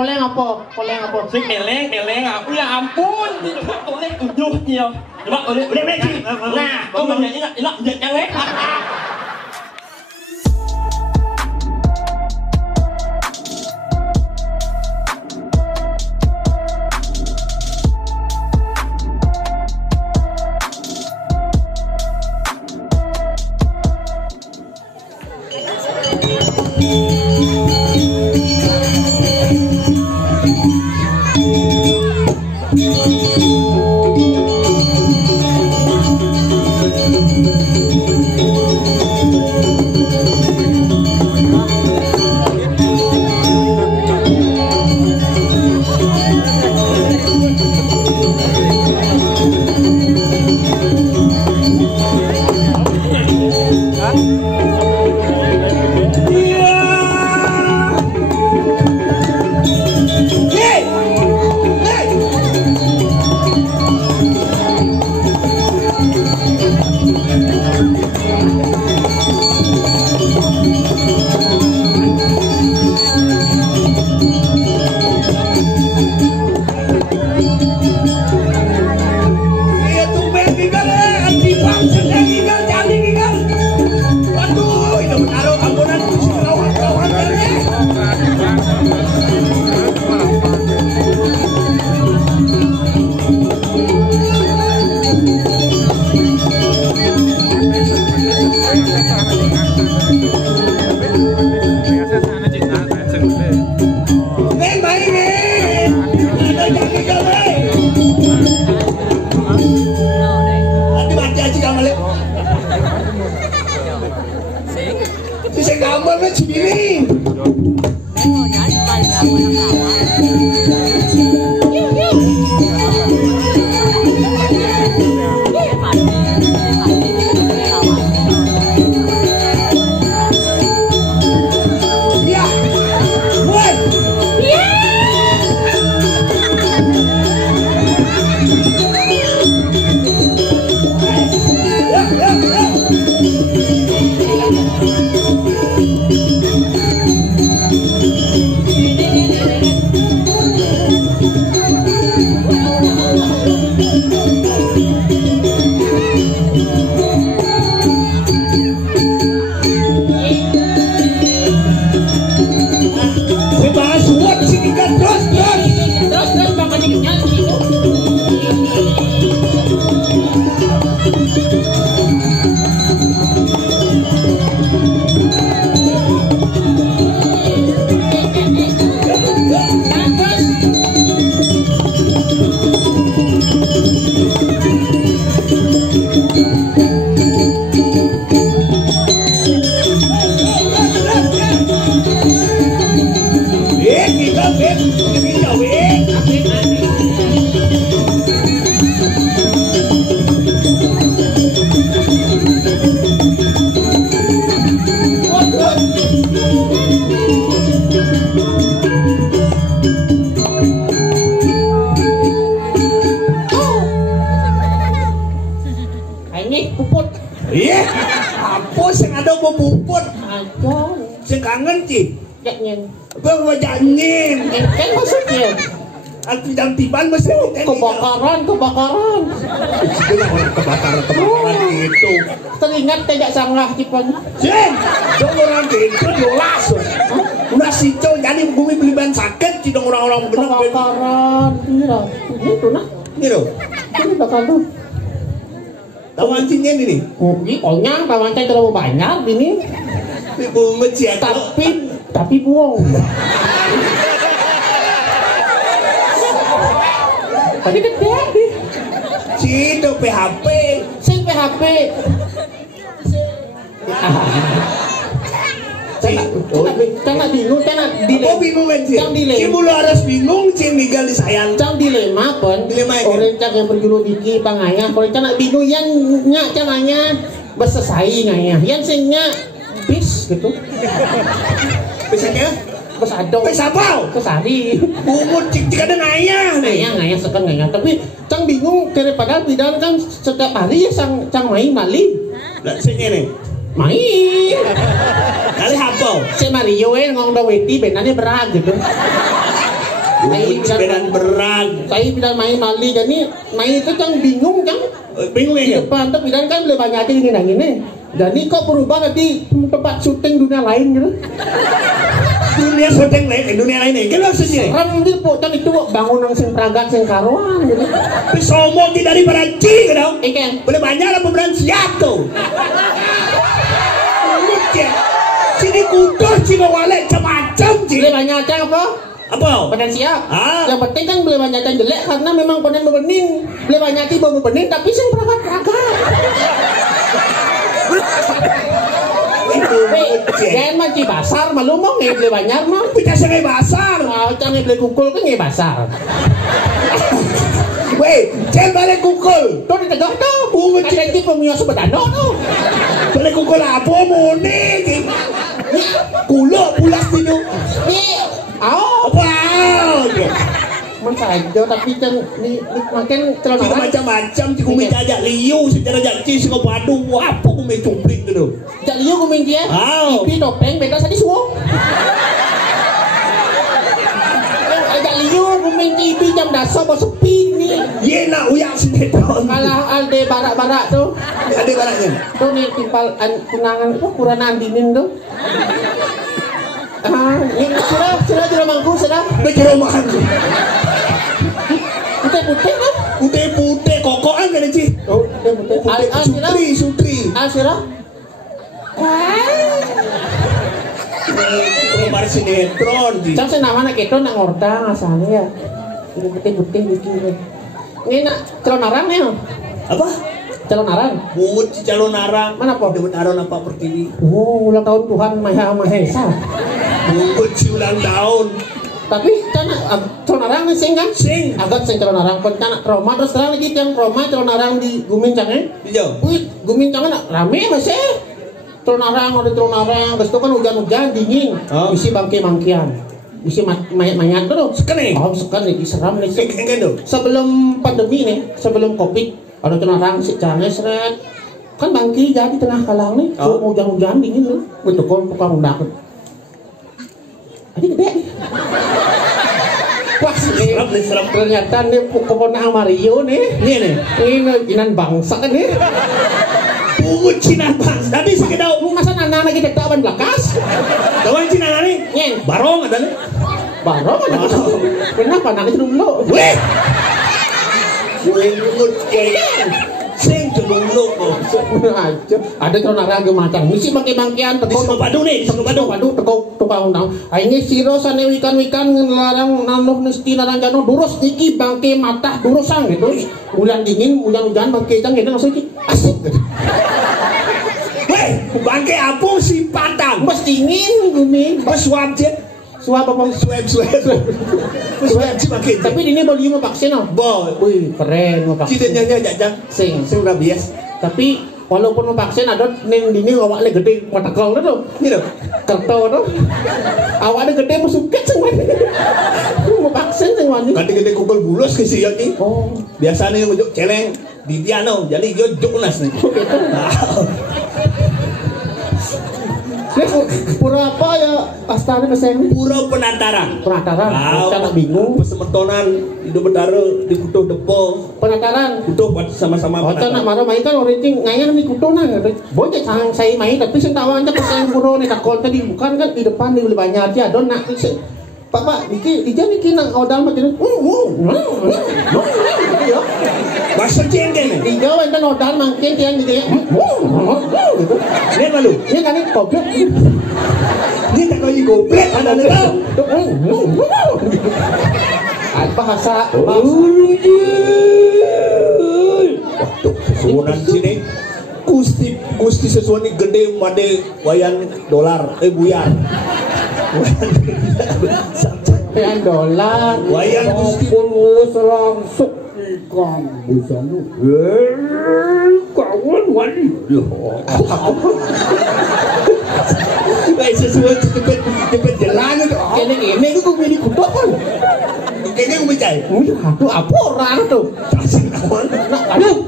Poleng apa? Sing meleng aku ya ampun. Oleh ujuh nhiều. Coba oleh Messi. Nah, kau menyanyi enak cewek. Kebakaran itu. Teringat tidak salah cipan. Jen, dong orang itu diolas. Udah situ jadi bumi beli ban sakit ci dong orang-orang bener. Kebakaran. Iya. Itu nah. Gitu. Ini bakal tuh. Tawancinya ini. Onyang tawancai terlalu banyak ini. Ibu meci tapi buang. Tadi gede. Cido PHP. Sing PHP. Cana bingung, cana dilema. Oh bingung kan sih? Cang dilema. Si mulu harus bingung, cing tinggal disayang. Cang dilema pun. Dilema ya. Orang cang yang berjulu diki pangaya. Orang cana bingung yang nyak cananya bersesai ngaya. Yang singnya bis gitu. Bisanya? Bes adong. Bes apa? Kesari. Umur cik ada ngayah nih. Ngayah sekan ngayah. Tapi cang bingung daripada tidak kan setiap hari ya cang main balik. Lah sing ngene. Main. Kali hafal. Si Mario ngomong daweti benane berat gitu. Sepedaan berat. Saya bilang main mali jadi main itu kan bingung kan? Bingung Di ya? depan tuh bilang kan boleh banyak ini. Jadi kok berubah di tempat syuting dunia lain gitu? Dunia syuting lain, dunia lain ini. Kan maksudnya? Serem gitu kan itu bangunan sing pragat sing karuan gitu. Tapi somo di daripada cing gitu. Ikan. Boleh banyak lah pemberan siap tuh. Mungkin. Sini kudur cing walek macam cing. Boleh banyak apa? Apa? Badan siap. Ah. Yang penting kan boleh banyak yang jelek karena memang panen bening. Boleh banyak tiba bening tapi sing pragat-pragat. Jangan manci basar malu mau ngebeli banyak mah. Kita sengai basar. Jangan ngebeli kukul kan ngebeli basar. Weh, jangan balik kukul. Tuh di tegak tuh. Ada yang tipe punya sebedano tuh. Balik kukul apa mone? Kulo pulas dino. Nih, oh. Apa? Man saja tapi kan ni makin Jika celana macam-macam jika kami ajak liu secara janji seko padu apa kami cumplik tu. jak liu kumin dia. Ipi topeng beda sadi suwo. Jak liu kumin ipi jam dasar bos sepi ni. Ye nak uyak sinetron. Malah alde barak-barak tu. Ada baraknya. Tu ni timpal tunangan apa kurana andinin tu. Ini sudah mangkuk sudah. Berjero makan. Putih-putih kan? Putih-putih kokokan kan Ci? Oh, putih-putih. Sutri. Asira. Penggemar sinetron Ci. Cang senama nak itu nak ngordang asalnya ya. Ini putih-putih bikin. Ini nak calon arang nih. Apa? Calon arang. Bungut si calon arang. Mana po? Dapat aron apa pertiwi. Oh, ulang tahun Tuhan Maha Mahesa. Bungut si ulang tahun. Tapi kan calon arang nih sing kan? Sing. Agak sing calon arang pun kan trauma terus terang lagi yang trauma calon arang di Gumincang Iya. Wih, Gumincang rame masih. Calon arang ada calon arang, terus itu kan hujan-hujan dingin. Isi bangke-bangkian. Isi mayat-mayat tuh. Sekene. Oh, sekene diseram nih. Sekene tuh. Sebelum pandemi nih, sebelum Covid, ada calon arang si Cange seret. Kan bangki jadi tengah kalang nih. Hujan-hujan dingin tuh. Betul kan tukang undak. Adik gede. Wah, serem. Ternyata nih keponakan Mario nih. Ini inan bangsa kan nih. Bungut Cina bangsa. Tadi sekedar. Masa anak-anak kita taban belakas? Kawan Cina nih. Nyeng. Barong ada nih. Barong ada. Kenapa anak itu dulu? Weh. Bungut kayak. Sing dulu ada calon arang macam misi bangke-bangkean teko padu nih, teko padu teko tukang undang. Ini siro sane wikan-wikan larang nanuh nesti larang jano durus niki bangke matah durusan gitu. Bulan dingin, hujan-hujan bangke cang gitu maksudnya asik. Weh, bangke apa si patang? Bas dingin gumi, bas wajib. Suap apa? Swab. Tapi ini boleh mau vaksin oh? Boleh. Wih keren mau vaksin. Cidanya jajang. Sing udah bias. Tapi walaupun mau vaksin ada neng dini awaknya gede matakal tuh. Gitu. Kerto tuh. Awaknya gede musukit semua. Mau vaksin semua nih. Gede-gede kumpul bulus ke sih nih. Oh. Biasanya untuk celeng di piano. Jadi yo juknas nih. Pura apa ya astana keseng? Pura penataran. Penataran. Saya bingung. Pesemetonan hidup bedaro di kutuh depo. Penataran. Kutuh sama-sama. Oh, nak marah main kan orang ini ngayang di kutuh nang. Boleh sang saya main tapi sentawa aja pasang pura ni takon tadi bukan kan di depan di banyak aja. Don nak Pak, niki nang odal macam bahasa cengkeh nih. Tiga enten odal mangkin tiang gitu ya. Gitu. Ini malu. Ini kan ini goblok. Ini tak kau goblok ada nih. Apa bahasa? Sesuatu sini. Gusti sesuatu ini gede made wayan dolar buyar. Wayan dolar. Wayan Gusti langsung kamu sana. Kawan wali. Baik sesuatu cepet jalan itu. Kene ini aku pilih kuda kan. Kene aku bicai. Aduh apa orang tuh? Cacing awan. Aduh.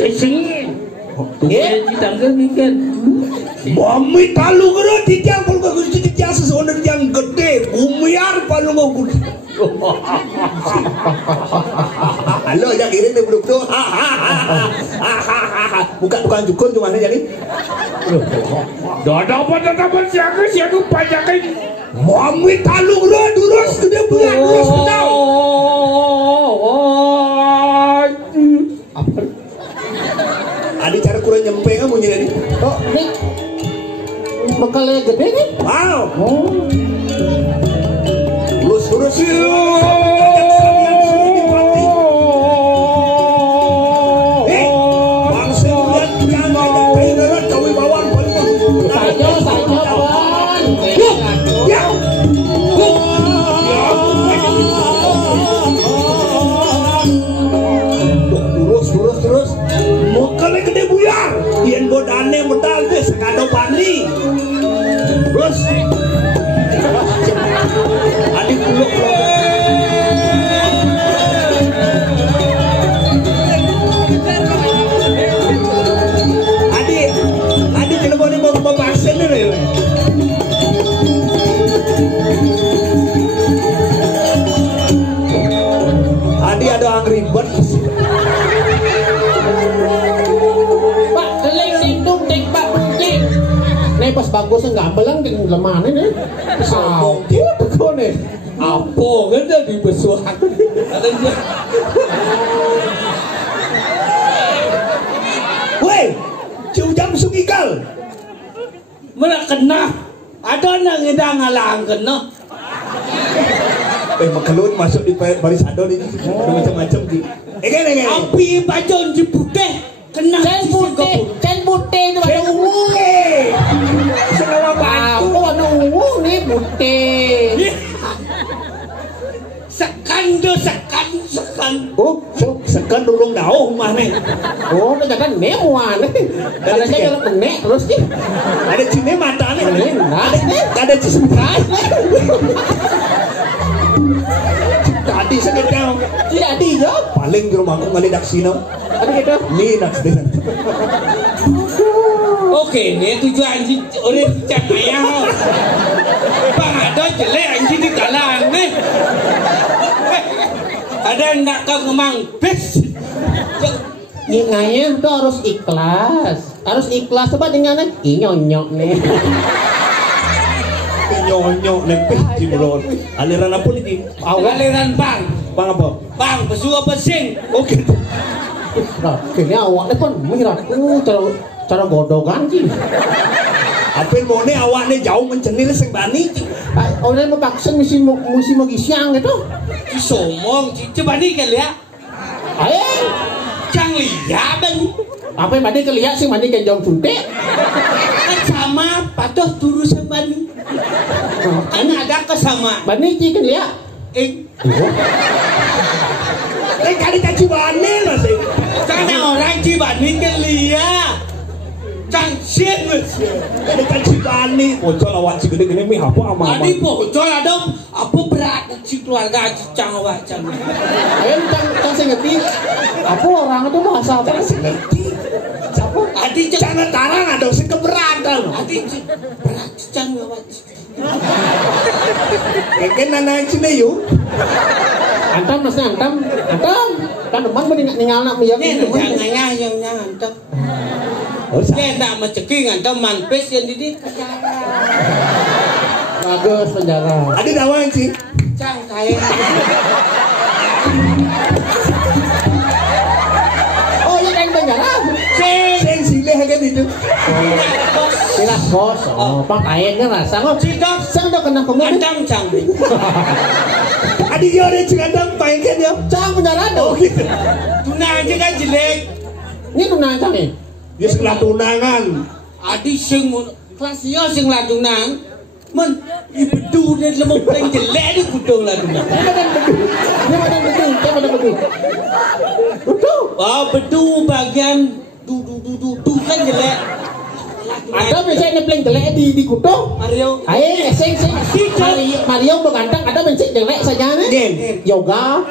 Cacing. Kita kan. Bumi talu kero titiang pun kau titiang sesuatu yang gede. Bumi mau. Halo, yang ini nih bro. Bukan tukang cukur cuma jadi. Dapat siapa pajakin. Mami talung lo durus gede bulan durus betul. Apa? Adi cara kurang nyampe kamu jadi. Oh, ini bekalnya gede nih. Wow. Oh. Lurus. Terus mokalnya gede buyar yen godane medal deh sekado bani terus adik buluk adik teleponnya mau paksa nih adik ada angry birds. Nih pas bagus enggak belang di lemah nih. Sombong gitu nih. Apa kan jadi besuhan? Weh, ciujam sungikal. Mana kena? Ada nang ngedang ngalang kena. Makelun masuk di baris adon ini. Ada macam-macam di. Ege. Api bacon di putih. Kena Can putih itu ada ungu. Sengawa batu. Aku ada ungu nih putih. Sekan. Oh, sekan dulung daun mah nih. Oh, udah jangan nemuan nih. Kalau saya kalau kenek terus nih. Ada cine mata nih. Ada cismras. Tadi sekedar Tidak dia. paling di rumahku ngali daksino. Ada gitu. Nih daksino. Oke, ini tujuan oleh cakaya. Bang ada jelek anjing di kalang nih. Ada yang nak kau ngomong bes. Nganya tuh harus ikhlas. Harus ikhlas coba dengan nyonyok nih. Nyonyok lempeh di mulut. Aliran apa ini? Aliran bang. Bang apa? Bang, besuah pesing. Oke. Nah, kini awak depan mirat. Cara godokan sih. Apa yang mau nih awaknya jauh mencenil sing bani? Orang mau paksa mesti mau siang gitu. Somong, coba nih kali ya. Ayo. Jangan lihat bang. Apa yang mandi kelihat sih mandi kan jauh suntik. Sama patuh turu sebani. Kan ada kesama. Mandi sih kan lihat. Kali caci bani lah sih. Karena orang cibani kan lihat. Cangsian mas. Kali caci bani. Bocor awak si gede-gede mih apa ama. Tadi bocor ada apa berat si keluarga cang awak cang. Ayo cang saya ngerti. Apa orang itu bahasa apa? Ngerti. Siapa? Adi Jangan tarang ada si keberatan. Adi berat cang awak. Keken nana cine yuk. Antam masnya antam. Kan depan mau ninggal nak miyang. Jangan yang antam. Oke, nak menceking antam manpes yang didi. Bagus penjara. Ada dawan sih. Cang kaya. Oh ya kan penjara. Sing silih kan itu. Silas bos. Oh, pakaiannya lah. Sangat. Sang dah kena kemudian. Antam cang. Adik dia ada cikadang pakai dia. Cang penjara Oh dong. gitu. Tunang aja kan jelek. Ini tunang cang nih. Dia sekolah tunangan. Adi sing kelasnya sing lah tunang. Men, ibu dan lemuk paling jelek di kudung lah tunang. Dia mana betul. Betul. Oh, betul bagian du kan jelek. Ada biasanya paling jelek di kutung. Mario. Ayo, sing. Mario berganteng. Ada bensin jelek saja nih. Game. Yoga.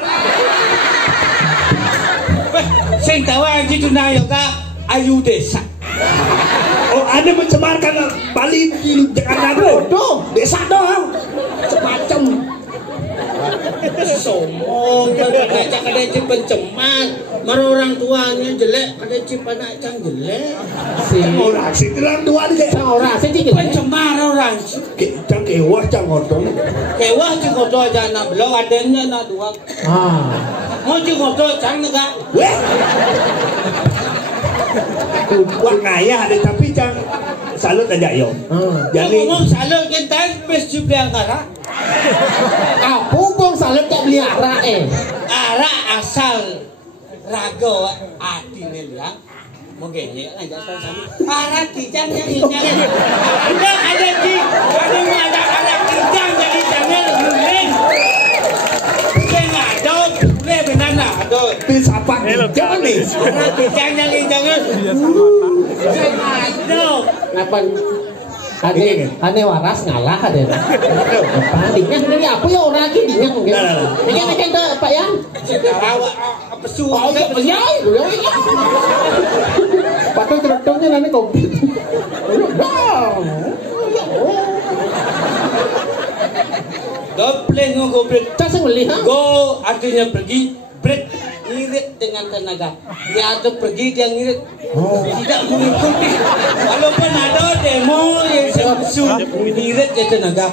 Sing tahu aja tunang yoga. Ayu desa. Oh, ada mencemarkan Bali di Jakarta tuh. Tuh. Desa doang. Semacam. Sombong, anak cang ada cip pencemar. Mar orang tuanya jelek, ada cip anak cang jelek. Orang sih orang tua ni Sang ora sing iki. Pencemar orang. cang kewah cang ngotong. Kewah cik kodo aja anak belum adanya anak dua. Mau cik kodo cang negak. Weh. Wah ngaya ada tapi cang salut aja yo. Jadi ngomong salut kita bes jubli angkara. Aku pun salut tak beli arak Arak asal rago ati nelia. Mungkin ya aja sama. Arak kijang yang ada di ada arak kijang jadi jangan guling. Saya ada boleh benar lah ada. Pilih siapa? Jangan nih. Arak kijang yang jangan. Saya ada. Napa ane waras ngalah ada. Bandingnya dari apa ya orang iki dinyak mungkin. Ini kan Pak Yang. Apa su? Oh ya. Patut terutungnya nanti kopi. Dopleng ngobret. Saya melihat. Go artinya pergi, break ngirit dengan tenaga. Dia ada pergi dia ngirit. Tidak mengikuti. Walaupun ada demo yang sesuatu ngirit ke tenaga.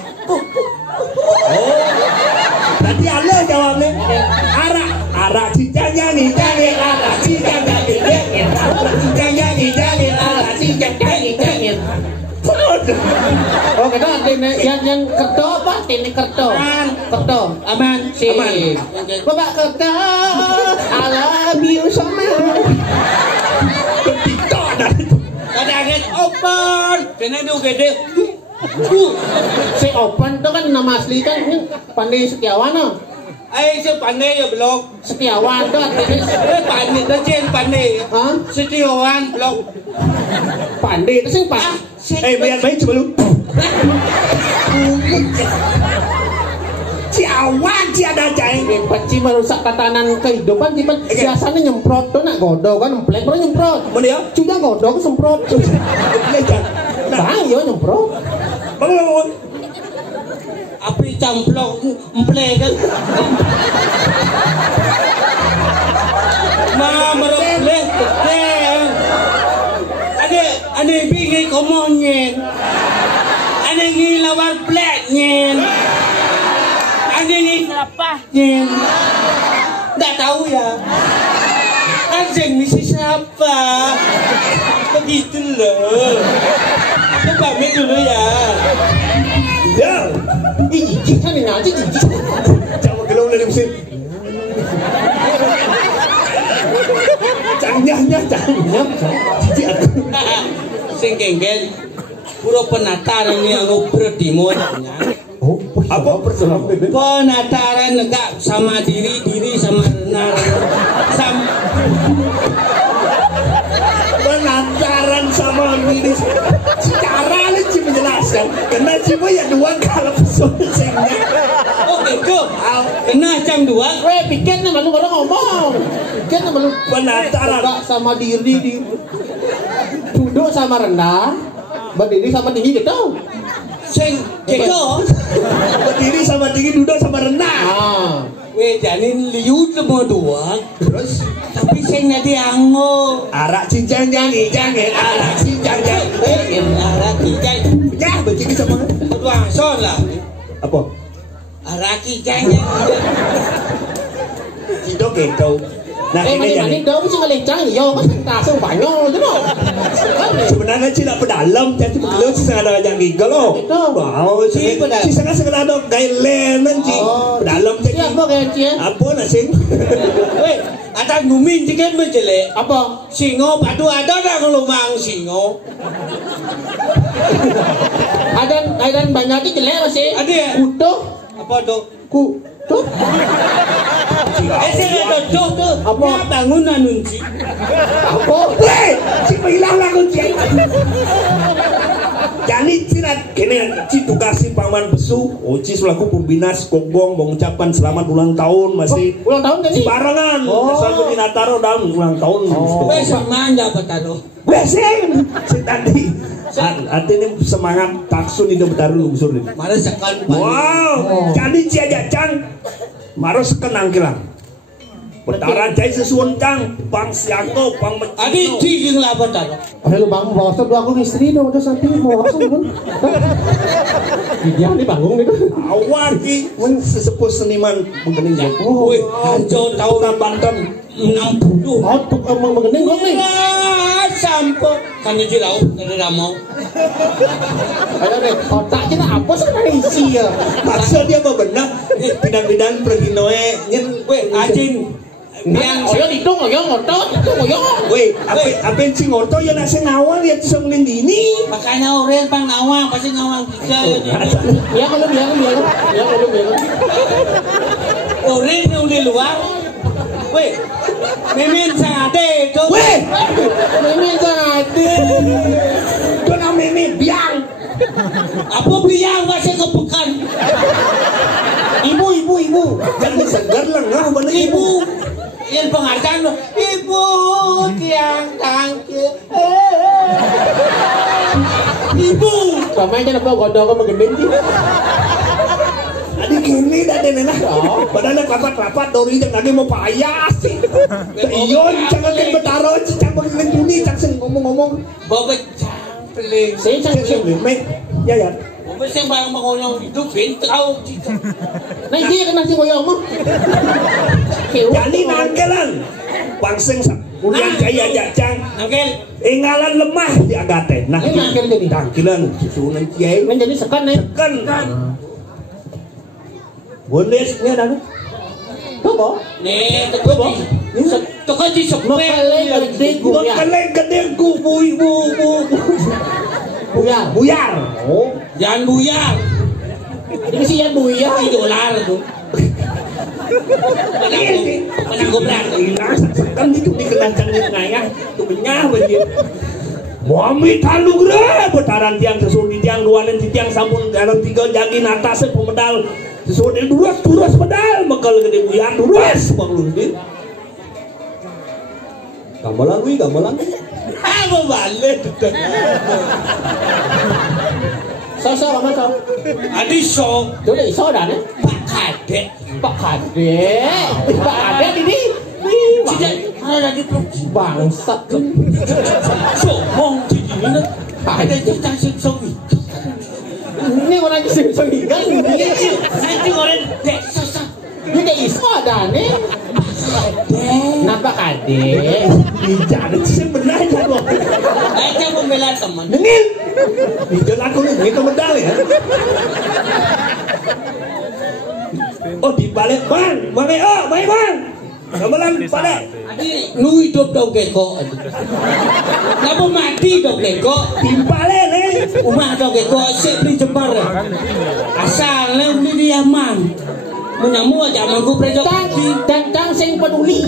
Nanti Allah jawabnya. Arak cicanya nih jangan arak cicanya nih jangan cicanya nih jangan arak cicanya nih jangan. Oh kita yang kerto apa? Ini kerto. Kerto. Aman. Si. Bapak kerto. I love you so much. Kadang-kadang open. Kena dia gede. Si Open itu kan nama asli kan Pandai Setiawan. Saya pandai ya blok. Setiawan itu artinya Pandai, terjen pandai. Setiawan blok. Pandai itu sih Pak. Biar baik coba lu. Ciawan ciada cai. Peci merusak tatanan kehidupan kita biasanya nyemprot tuh nak godok kan emplek baru nyemprot. Mana ya? Sudah godok semprot. Bang yo nyemprot. Bangun. Api camplok emplek kan. Meremplek teteh. Ada bingung komonyen. Ada ngilawar pleknya. Ada ni kelapahnya. Tak tahu ya. Kan misi siapa? Begitu loh. Aku pamit dulu ya. Ya. Ijik kan ini aja ijik. Jangan gelau dari mesin. Canggahnya. Cici aku. Sing kengkel. Pura penataran ni aku berdimo. Oh, apa persoalan bebek? Penataran negak sama diri sama benar. Penataran sama diri. Secara ni cuma menjelaskan. Kena cuma ya dua kalau persoalannya. Oh gitu. Kena cang dua. Pikir nama lu baru ngomong. Pikir nama lu penataran sama diri duduk sama rendah, berdiri sama tinggi gitu. Sing gitu. Berdiri sama tinggi, duduk sama rendah. Weh janin liut semua dua. Terus tapi saya jadi anggo. Arak cincang jangan arak cincang arak cincang. Ya begini sama. Tuang son lah. Apa? Arak cincang. Tidak gitu. Nah ini mana dong sih ngelencang yo kan tak banyak tu loh. Sebenarnya sih nak pedalam jadi pedalam sih sangat ada yang giggle loh. Wow sih sangat ada gaya lenan sih pedalam jadi. Siapa gaya sih? Apa nasi? Weh ada ngumin tiket menjelek. Apa? Singo padu ada kalau mang singo. Ada banyak di jelek masih. Ada. Utuh. Apa tu? Tuh. Saya ada tuh. Apa bangunan nunci? Apa? Weh, si hilang lah kunci. Jadi cina kene ci tugas si paman besu, Oci selaku pembina Skogong mengucapkan selamat ulang tahun masih. Ulang tahun jadi? Barengan. Selalu Nataro dan ulang tahun. Weh semanja betado. Weh sing tadi. Artinya semangat taksun itu betaru lumusur. Mana sekali. Wow. Jadi ci aja cang Maros kenangkilan. Betara jai sesuun cang, bang siako, bang mecino. Adi tiging laban tar. Ayo bang, bawa dua aku istri dong, udah sampai bawa pun. Dia nih panggung nih. Awal ki, sesepuh seniman menggening ya. Oh, anjo tahun Banten 60. Oh, emang menggening kok nih. Sampo kan jadi lau, kada mau. Ayo deh, otak kita apa sebenarnya isi ya? Maksud dia apa benar? Bidang-bidang pergi noe nyen, Weh, ajin. Yang oyo didong, oyo ngotot, oyo. weh, apa yang sing ngoto ya nasi ngawal ya bisa ngelindini. Makanya orang pang nawang pasti ngawang tiga. Ya kalau biar. Orang yang di luar. Weh, mimin sangade itu. Weh, Mimin sangade. itu namanya mimi biang. Apa biang masih kepekan? Ibu. Jangan segar lengah bener Ibu, yang penghargaan lo. Ibu tiang tangkir. Ibu. Pamain kan apa godok apa menggening sih? Adik gini dah deh nena. Padahal kelapat dori jangan lagi mau payah sih. Iyon jangan main betaro, jangan main bunyi, jangan ngomong-ngomong. Bapak campling. Saya cang. Ya. Bapak sih barang mengolong hidup pintrau. Nah dia kena sih koyong mah. Jadi nangkelan. Bangseng kemudian jaya jajang. Nangkel. Ingalan lemah di agate. Nah, Ini nangkel jadi. nangkelan susunan kiai. Menjadi sekan nih. Kan. Boleh ni ada. Coba. Nih, tekan di sepel. Makalay gede guyar. Makalay gede bu. Buyar. Oh. Jangan buyar. Ini sih yang buyar. $1 tuh. Menang gobrak. Kan itu dikenakan ngayah tu benyah begitu. Muhammad Halugra betaran tiang sesuai tiang luaran tiang sampun dalam 3 jagi atas pemedal sesuai durus pedal bekal gede buyar durus bang lundi. Gamelan. Apa balik? So mana so? Adi so. Itu deh so dah nih. Pak Kade ini. Tidak ada di Bangsat. sombong di sini. Ada cerita sombong. Ini orang kisah kan? Nanti orang dek sesat. Ini kayak iso ada nih. Napa Kade? Jangan sih benar ya lo. Aja membela teman. Dengin. Itu aku nih itu medal ya. Oh dibalik bang. Gamelan pada. Adi lu hidup dong keko. Kenapa mati dong keko? Timpale nih. Umah dong keko sih di Jepar. Asalnya beli di Yaman. Menyamu aja mangku prejo Tang sing peduli.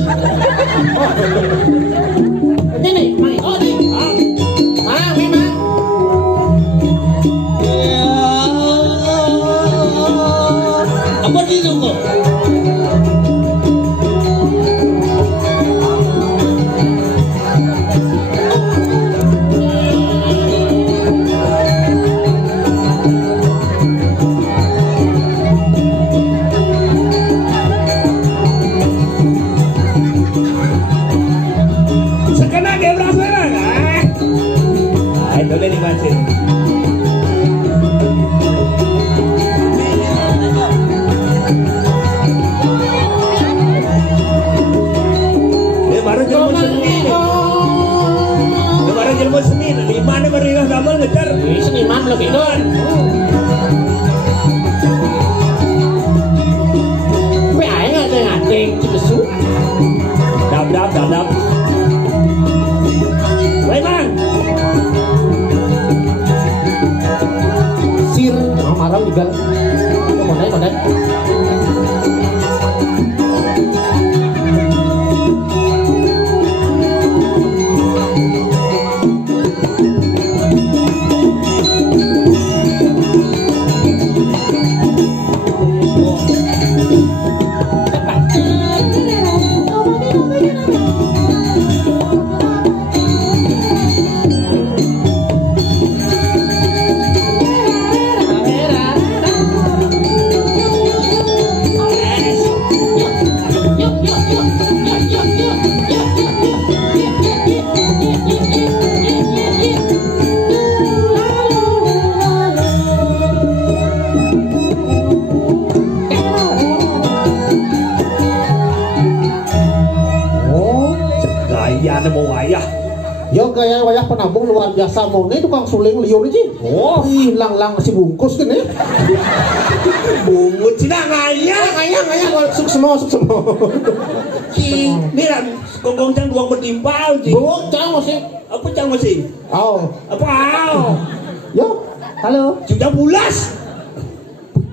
Ini mai odi. Memang. Apa di tunggu? Seniman lebih don. Kue aing ngadeng cibesu. Dap. Baiklah. Sir, marah juga. Pandai. wayah mau wayah. Yo gaya wayah penabung luar biasa mau nih tukang suling liur aja. Oh, hilang si bungkus kan ya. Bungut cina ngayah suk semua. Ini kan gonggong cang duang bertimpal ji. Bungut cang masih. Apa cang masih? Apa? Yo, halo. Sudah bulas.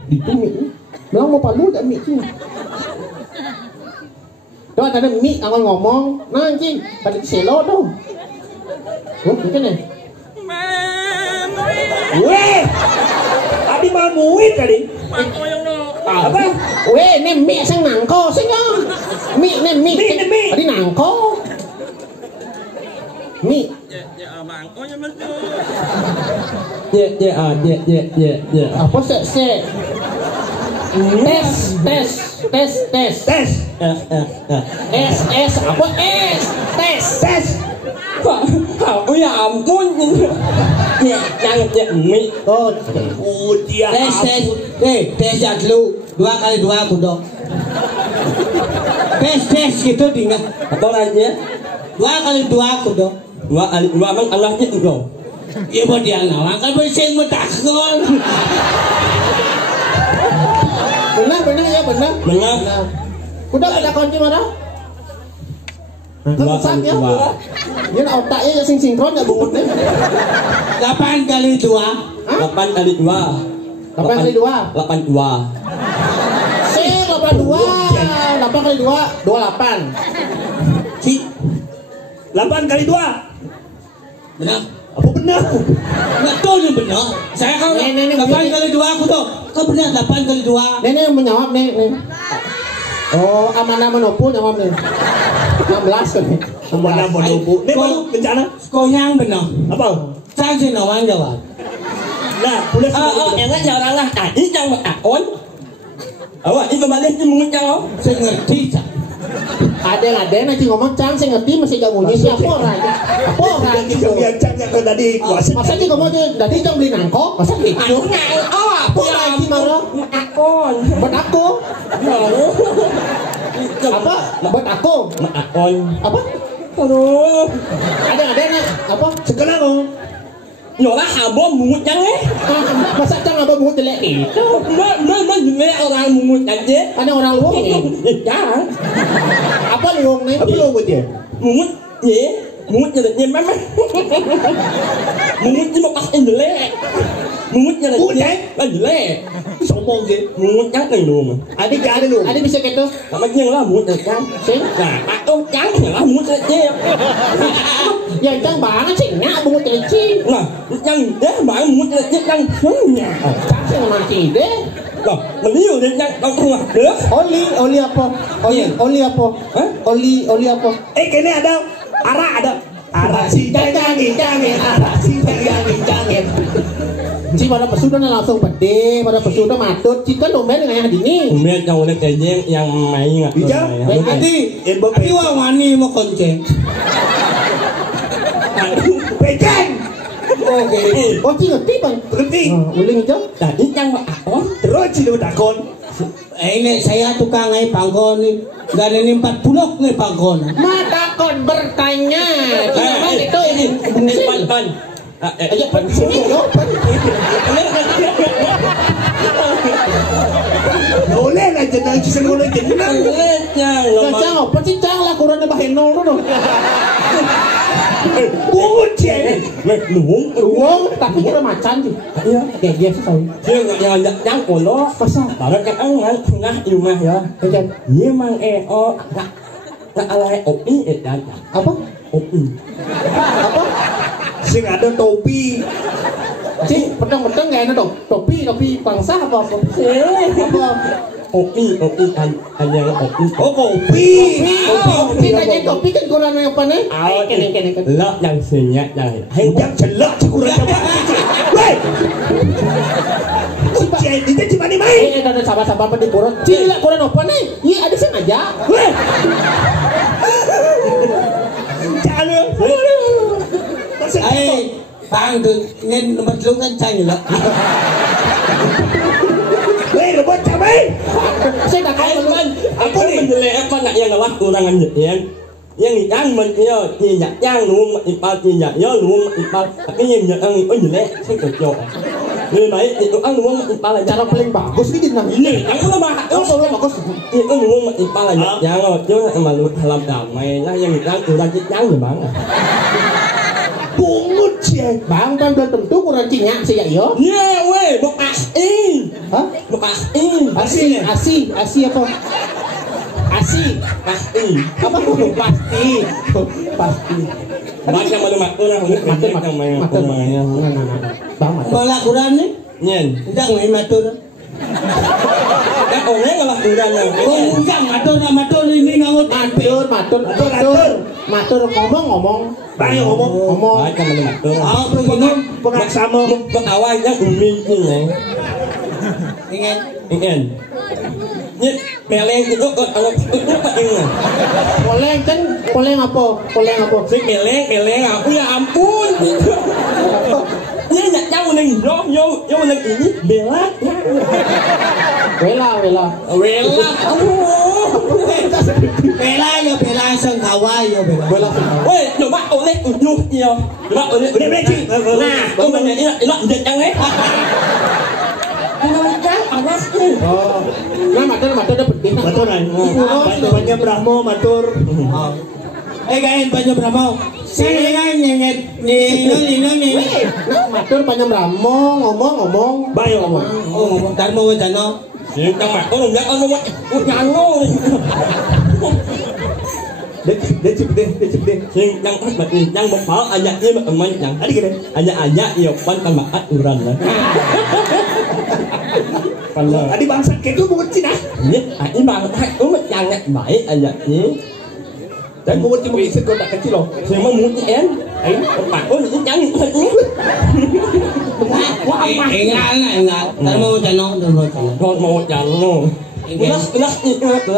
Itu mie. Bilang mau palu tak mie sih. Tuh ada mie angin ngomong. Nah anjing, tadi selo tuh. Mungkin ya? Weh, tadi mau muit tadi. Apa? Weh, ini mie sang nangko sih kan? Mie. Tadi nangko. Mie. Apa se? Tes. Apa tes? Oh ya ampun. Mie. Oh, dia. Tes ya dulu 2 kali 2 kudo. Tes gitu tinggal. Apa aja? 2 kali 2 kudo. 2 kali 2 mang Allahnya kudo. Iya mau dia nawang kan bersih mutakon. Benar. Udah ada kunci mana? Kan ya. Ini otaknya ya sinkron ya bungutnya. 8 kali 2. 8 kali 2. 8 kali 2. 82. 8 kali 2, 28. Si 8 kali 2. benar. Apa benar? Betul ni benar. Saya kau 8 kali 2 aku tu. Kau benar 8 kali 2. Nenek yang menjawab nih. Oh, Amanda Manopo jawab nih. 16 kan. Mana Manopo? Ini baru bencana. Kau yang benar. Apa? Saya si nawang jawab. Nah, boleh Yang kan jangan lah. Ini jangan akon. Awak ini kembali ni mengucap. Saya ngerti tak. Ada nanti ngomong cang saya ngerti masih gak bunyi siapa orang gitu. Yang cangnya kau tadi kuasa. Masa sih ngomong tadi cang beli nangkok, masa gitu. Apa lagi marah? Akon. Buat aku. Apa? Buat aku. Akon. Apa? Aduh. Ada nak apa? Sekarang kau. Yolah abom mungut yang Masa cang apa bungut jelek itu? Mana orang mungut aja. Ada orang luang nih. Jangan. Apa luang nih? Apa luang dia? Mungut ye. Mungut jeleknya mana? Mungut cuma pas jelek. Mungut jeleknya jelek. Sombong je. Mungut kan lu. Adik ada lu. Adik bisa gitu. Sama yang lah mungut jelek kan. Sih. Nah, aku kan lah mungut jeleknya. Yang cang banget sih nyak bungut jelek. Nah, yang dia main mungut jeleknya kan punya. Cang sih mati deh. Loh, meniup dia yang kau tengah deh. Oli apa? Oli apa? Hah? Oli apa? Kini ada arah si jangan arah si jangan. Si pada pesudah langsung pede, pada pesudah matut. Jika domain dengan yang dini. Kemudian yang udah kejeng yang main nggak? Bijak. Nanti wani mau konceng. Pegang. Oke. Oh, ngerti bang. Berhenti. Uling hijau. Tadi yang apa? Terus sih lu takon. Ini saya tukang ngai pangkon ni. Gak ada ni 40 ngai pangkon. Mata kon bertanya. Kenapa itu ini? Pan. Aja sini lo. Boleh lah jangan kisah boleh jangan. Cang apa sih cang lah kurang ada bahenol dulu. Bungut je. Luang tapi kita macan sih. Iya. Kayak biasa saya. Dia nggak jangan kono. Masa? Baru kan angan tengah rumah ya. Kayak Dia mang nggak alai opi dan apa? opi. Apa? Sing ada topi. Cing, pedang-pedang gak enak dong. Topi bangsa apa? Apa? Opi kan yang opi. Oh kopi. Topi aja topi kan kurang apa nih? Kene. Lo yang senyap yang. Yang jelek kurang apa? Weh. Jadi itu cuma ni main. Ada sabar-sabar pada kurang. Cila kurang apa nih? Iya ada sengaja. Weh. Jangan. Bang tu ngin nomor lu kan cang lah. Weh, robot cabai. Saya tak tahu kan. Apa ni? Menjelek apa nak yang awak kurangan yang yang yang menyo tinyak yang lu ipal tinyak yo lu ipal tapi yang yang jelek saya kecok lebih baik itu ang lu ipal Cara paling bagus ini nang ini yang lu bagus Kalau bagus itu lu ipal aja yang yo malu halam damai lah yang udah yang gimana Pungut sih. Bang kan belum tentu kurang cinyak sih ya yo. yeah weh bukain Hah? bukain Asi apa? Asi pasti apa tuh pasti macam mana makan mater bang mater Bola Quran nih, nyen undang main matur. kan oleh kalau udah Oh, undang matur ini ngangut matur ngomong Bayo ngomong. macam mana makan Oh, begini. Pengaksama. awalnya umi ini ingin ini meleng itu kalau itu apa ini poleng apa si meleng aku ya ampun ini nggak jauh nih yo nih ini belat wela Bela sang kawa yo bela. woi coba oleh ujuk yo coba oleh udah berarti nah kau banyak ini udah jangan oh nah matur dah penting Maturan. Banyak Brahmo matur. Kain banyak berapa? Sini kan nyenget nih. nah matur panjang bramo ngomong Bayo ngomong. Oh, ngomong tarmo wajano. si tang mak kau nggak kau nyano Decip deh. sing yang pas batin yang bopal ajaknya emang yang Adi gini. ajak iya pan kan makat uran lah kalau Adi bangsa ketu pungut Cina. ini ini bang itu jangan baik ajaknya Dan pungut Cina isi kau tak kecil loh. sing mau mungkin pak kau ini jangan ini wah apa Enggak. Tarmo wajano. kau mau jangan belas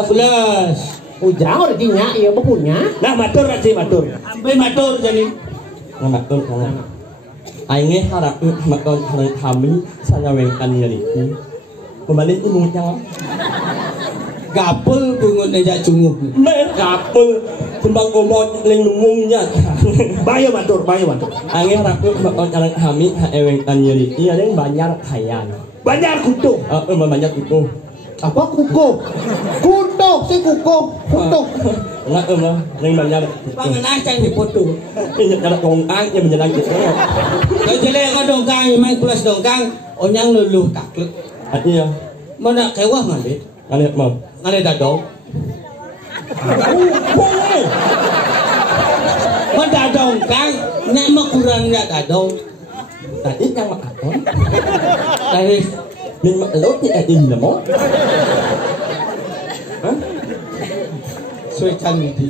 Plus. ujang udah cinyak iya apa punya Nah matur aja matur. Sampai matur jadi. nama tuh karena aingnya harap makan harap kami saya wengkan ini kembali ibu jangan Gapul pungut nejak cunguk. kapel sembang ngomong ling lumungnya Bayo matur. angin rapi makan harap kami wengkan ini iya yang banyak kayan Banyak kutu. banyak itu apa kuko nggak yang banyak Pangan acang di foto. ini ada kongkang yang menjalan gitu Kau jelek kau dongkang, main plus dongkang. Onyang luluh takluk. iya Mana kewah ngalit? kalian mau Ngalit dadong. Mana dongkang? Nama kurang nggak dadong. tadi yang makan Dari mình mà lốt thì in là mốt suy chân thì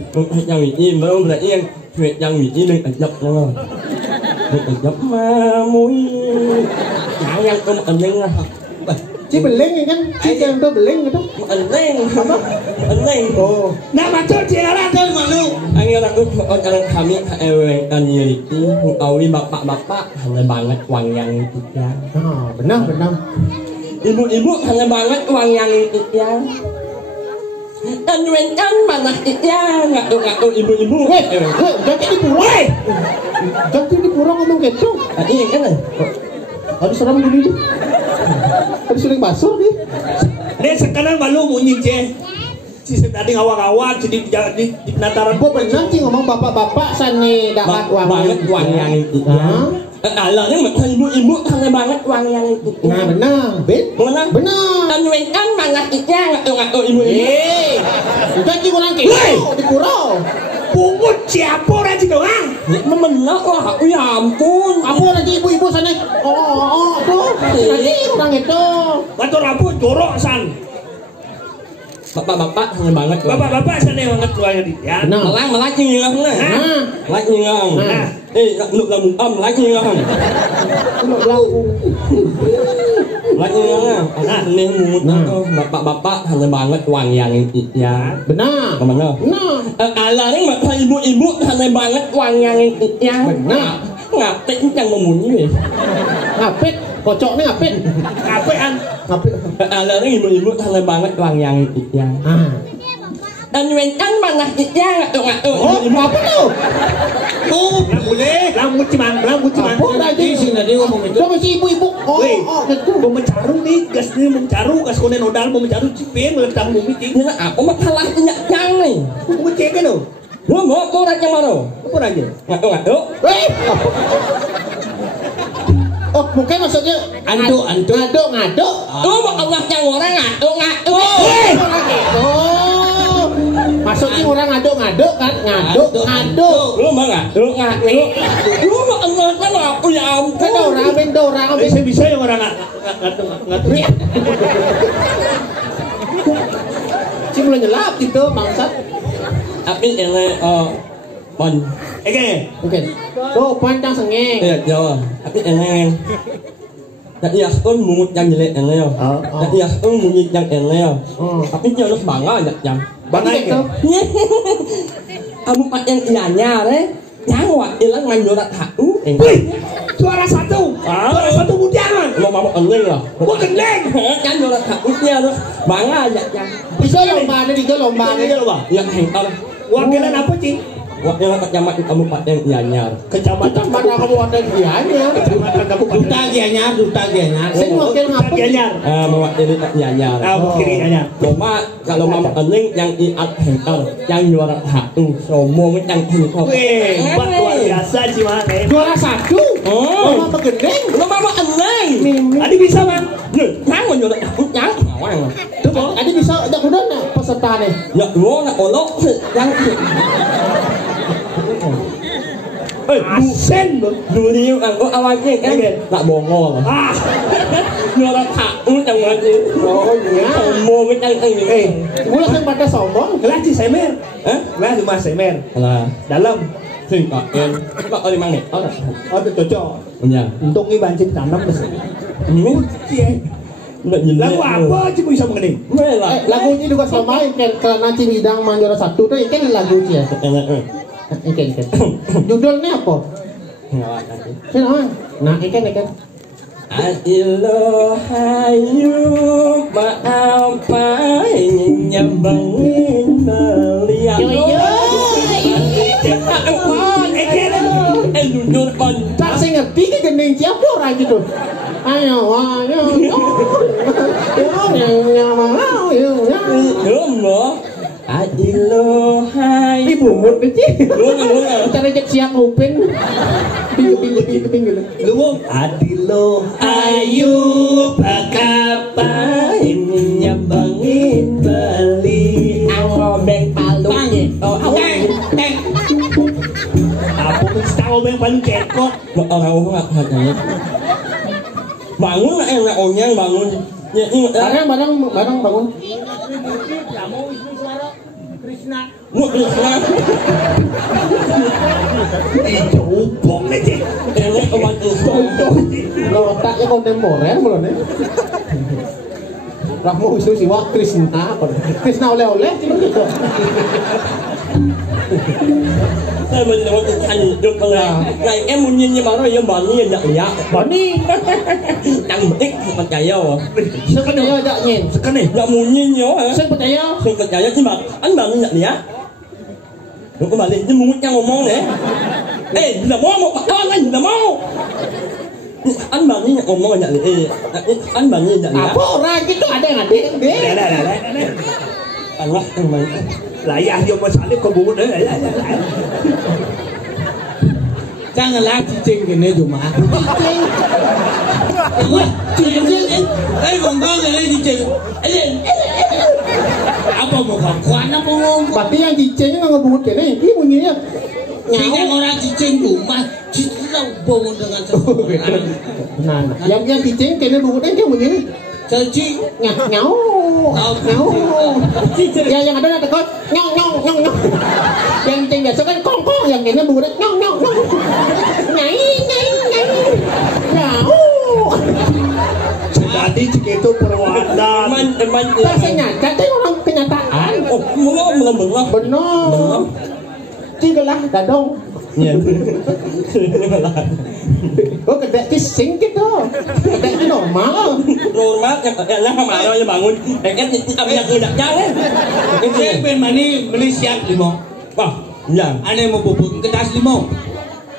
yang ini belum là yên chuyện yang ini mình ảnh nhập nữa mình ảnh nhập mà mũi chả yang không ảnh lên à chỉ beling kan chỉ yang tu beling gitu ảnh lên ảnh lên Nah matur Cina. Tur malu. anh em là orang kami anh ini awi bapak hanya banget uang yang tiga benar ibu hanya banget uang yang tiga dan kan mana tiga nggak tuh ibu jangan di pura ngomong gitu ini kan harus serem gini tuh harus sering basuh nih Ini sekarang malu munyi je. Si tadi ngawak-ngawak jadi di penataran gua benar sih ngomong bapak-bapak sani dapat banget uang yang tiga Kalau ini ibu hanya banget uang yang itu. Nah benar, Benar. Dan kan banget ikan nggak ibu. Janji kurang kilo di pura. pungut siapa aja doang. Memenak lah, ya ampun. Apa nanti ibu-ibu sana? Tuh. Nanti kurang itu. Batur rambut jorok san. Bapak-bapak hanya banget. Bapak-bapak sana banget tuanya di. Ya. Melak nyilang lah. Melak nyilang. Lu lamun melak nyilang. Melak nyilang. Ini mumut bapak-bapak hanya banget uang yang ya. Benar. Benar. Kalau ini mata ibu-ibu hanya banget uang yang ya. Benar. Ngapit yang memunyi. Ngapit. Kocoknya ngapit. Ngapain? Ngapit. Kalau ini ibu-ibu hanya banget uang yang ya. Dan wencan mana kita ngatuk-ngatuk. Oh, apa tuh? Oh, boleh. Lamut cimang. Apa lagi sih tadi ngomong itu? Masih ibu-ibu. Oh, gitu. Mau mencaru nih, gas kone nodal mau mencaru cipin meledang bumi ting. Ini aku masalah nyang nih. Mau cek kan lo? Lu mau raja maro? Apa raja? Ngatuk-ngatuk. Oh, mungkin maksudnya Antuk. ngaduk. Lu mau Allah yang orang ngatuk-ngatuk. Oh, maksudnya orang ngaduk kan? Ngaduk. Lu mau ngatuk-ngatuk. Lu mau Allah yang aku ya ampun. Kan orang Bisa yang orang ngatur. Cing mulai nyelap gitu, bangsat. Tapi ini pon. Mungkin. Tuh, pancang sengeng. Iya, jauh. Tapi ini tak iya pun mungut yang jelek ini ya. Tak iya pun mungut yang ini ya. Tapi jangan bangga aja jam. Bangga itu. Kamu pakai ianya re. Yang wak ilang manjurat haku. Suara satu bujangan. Lo mau eneng lah. Gua gendeng. Kan jurat haku nya terus bangga aja jam. Bisa lomba nih. Yang hengkal. Wakilan apa cing? Wakil kecamatan kabupaten Gianyar. Kecamatan Mana kamu ada Gianyar? Kecamatan kabupaten Duta Gianyar. Saya wakil apa? Gianyar. Mewakili Gianyar. Wakili Gianyar. Cuma kalau mau ening yang iat hengkal, yang juara satu, sombong yang hengkal. Weh, luar biasa Cimane. Juara satu. Oh, Mama gendeng. lo mau ening. Adi bisa bang. Kamu juara satu yang awang. Tuh, ada bisa ada kuda nak peserta nih. Ya lo nak olok yang Asen dulu dia aku awalnya kan tak bongol. Juara satu yang lagi. Oh iya. Sombong yang ini. Mulai yang pada sombong. Kelas di semer. Kelas di mas semer. Lah, Dalam. singkat kan. Kok ada mana? Ada cocok. Punya. Untuk ini banjir tanam mesin. Ini nggak jelas. Lagu apa sih bisa mengenai? Lagunya juga sama kan karena Cimidang juara satu tuh kan lagunya. Ikan. Judulnya apa? Kenapa? Nah, ikan. Adilo hayu maapa nyambangin beliau. Jujur kon. Tak saya ngerti ke gendeng siapa orang gitu. Ayo. Adilo hayu. Ibu mut kecil. Lu. Cara cek siap nguping. Pinggul. Lu Adilo Ayu pakapain nyambangin beli ngobeng palu. Apa mesti obeng paling cekok? Orang katanya. Bangun enak onyang bangun. Ya ingat Barang bangun. Krishna. Itu bong aja. Enak obat itu. Lo otaknya kontemporer belum nih? Rahmu Wisnu Siwa Krishna oleh-oleh cuma gitu. Saya menurut thành được là ngày em muốn nhìn như bảo rồi em bảo như nhận lý ạ Bảo ni. đang ít mặt chạy đâu Sao có được dạ nhìn? Sekarang nih. dạ muốn nhìn nhớ hả Sao có thể không? không mặt chạy chứ mà anh bảo như nhận lý ạ đúng có bảo liền chứ muốn nhau một món đấy ê là món một bạn anh là món anh bảo như nhận một món nhận lý anh bảo như nhận lý ạ Apa orang itu ada yang ada? anh lắc anh mày Layak dia masalah kau buat dah. Janganlah cicing kene cuma. Cicing. Ngomong kene cicing. Apa mau kawan apa mau? Berarti yang cicingnya nggak ngebut kene, ini bunyinya. Tidak orang cicing rumah, cicing bangun dengan sempurna. Nah, yang cicing kene bungutnya dia bunyinya. Cacing Nyau. Ya yang ada tekot nyong. Yang cicing biasa kan kong, yang kene bungutnya nyong. Nyai. Nyau. Jadi jika itu perwada. teman Rasanya kata orang kenyataan. oh belum Benar. Cigelah dadong. Iya. Oh kedek kising gitu. Kedek normal. Normal yang kemana aja bangun. Kan yang tidak jalan. Saya pengen mani siap limo. Wah, iya. Ane mau bubut kertas limo.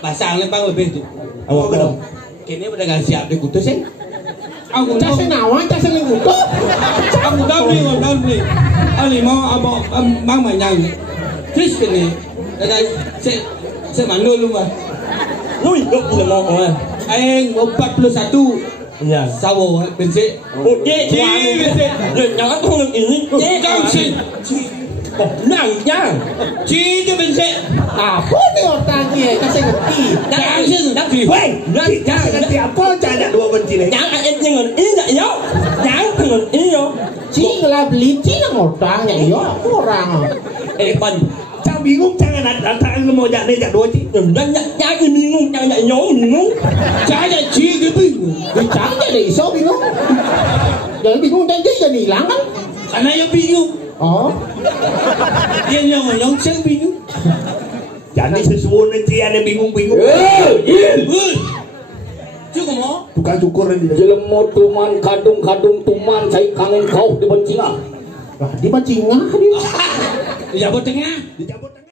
Pasang lempang lebih tu. Awak kalau kini pada nggak siap di kutus sih. Aku Casnya nawan, casnya ning kuto. aku tahu beli. Limo abang mang manyang. Terus kini, saya mandul lu mah. lu hidup di lemah orang. Aing 41 Iya. sawo bensin. Oh, bensin. Jangan tuh ini. Bensin. Oh, yang. Ci bensin. Apa nih orang kia? Casnya ngerti. Jangan. Weh, jangan ngerti apa cara dua benci nih? Jangan jangan ini tak yo. Jangan ini yo. Cing lah beli cing orang ya iya orang. Pan. Cháu bingung jangan ada mau jadi jadi dua sih. Dan jangan bingung, jangan bingung. Saya ci bingung. Dicang jadi iso bingung. Jadi bingung dan dia jadi hilang kan? Karena ya bingung. Oh, Dia yang saya bingung. Jadi sesuatu nanti ada bingung-bingung. Cukup mau? Tukang cukur nanti. Jelemo tuman kadung-kadung tuman saya kangen kau di bencina. lah di Bacingah dia. Di Jawa Tengah. Di Jawa Tengah.